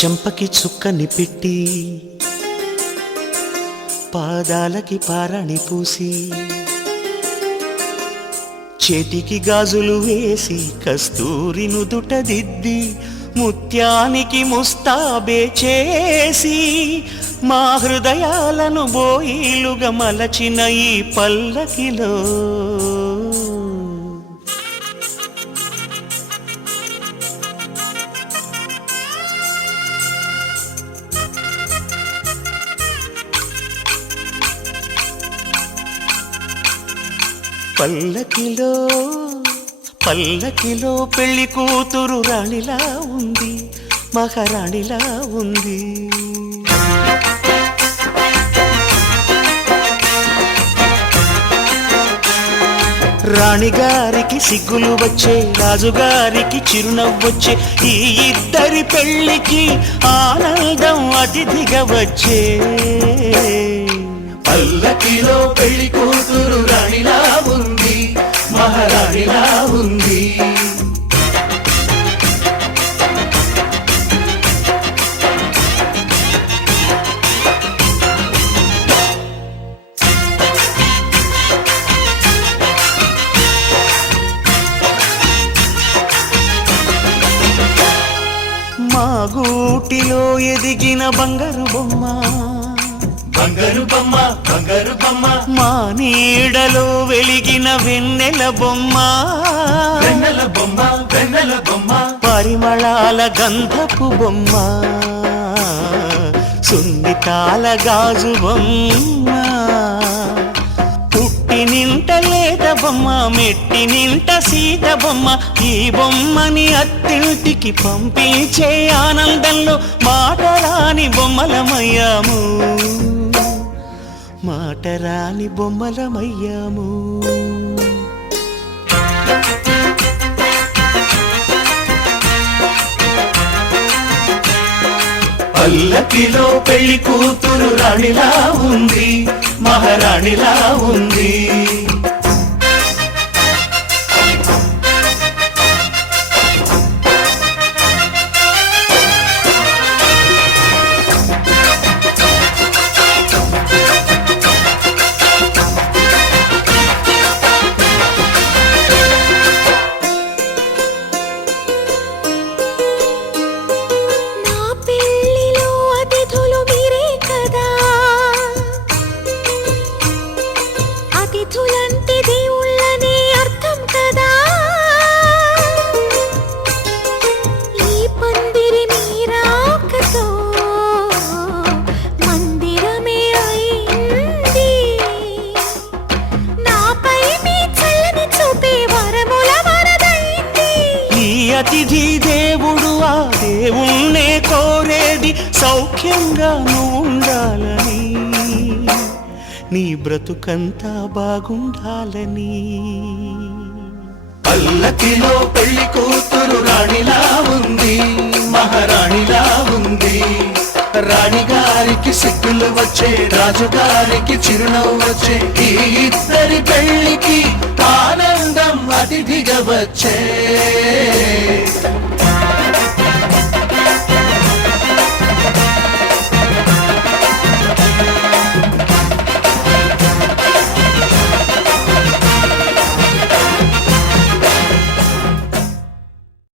చెంపకి చుక్కని పెట్టి పాదాలకి పారాణి పూసి చేతికి గాజులు వేసి కస్తూరి నుదుట దిద్ది ముత్యానికి ముస్తాబే చేసి మా హృదయాలను బోయిలుగా మలచిన ఈ పల్లకిలో పల్లకిలో పల్లకిలో పెళ్లి కూతురు రాణిలా ఉంది, మహారాణిలా ఉంది. రాణిగారికి సిగ్గులు వచ్చే, రాజుగారికి చిరునవ్వొచ్చే, ఈ ఇద్దరి పెళ్లికి ఆనందం అతిథిగా వచ్చే. పల్లకిలో పెళ్లి కూతురు రాణిలా ఉంది, మహారాణిలా ఉంది. మా గూటిలో ఎదిగిన బంగారు బొమ్మ, బంగారు బొమ్మ, బంగారు బొమ్మ. మా నీడలో వెలిగిన వెన్నెల బొమ్మ, వెన్నెల బొమ్మ, వెన్నెల బొమ్మ. పరిమళాల గంధపు బొమ్మ, సున్నితాల గాజు బొమ్మ. పుట్టి నింట లేత బొమ్మ, మెట్టి నింట సీత బొమ్మ. ఈ బొమ్మని అత్తింటికి పంపించే ఆనందంలో మాటరాని బొమ్మలమయ్యాము, మాటరాని బొమ్మలమయ్యాము. పల్లకిలో పెళ్లి కూతురు రాణిలా ఉంది, మహారాణిలా ఉంది. అతిథి దేవుడు ఆ దేవుణ్ణే కోరేది సౌఖ్యంగా ఉండాలని, నీ బ్రతుకంతా బాగుండాలని. పల్లకిలో పెళ్లి కూతురు రాణిలా ఉంది, మహారాణిలా ఉంది. రాణిగారికి సిగ్గులు వచ్చే, రాజుగారికి చిరునవ్వు వచ్చే, ఈ ఇద్దరి పెళ్లికి ఆనందం అతిథిగా వచ్చే.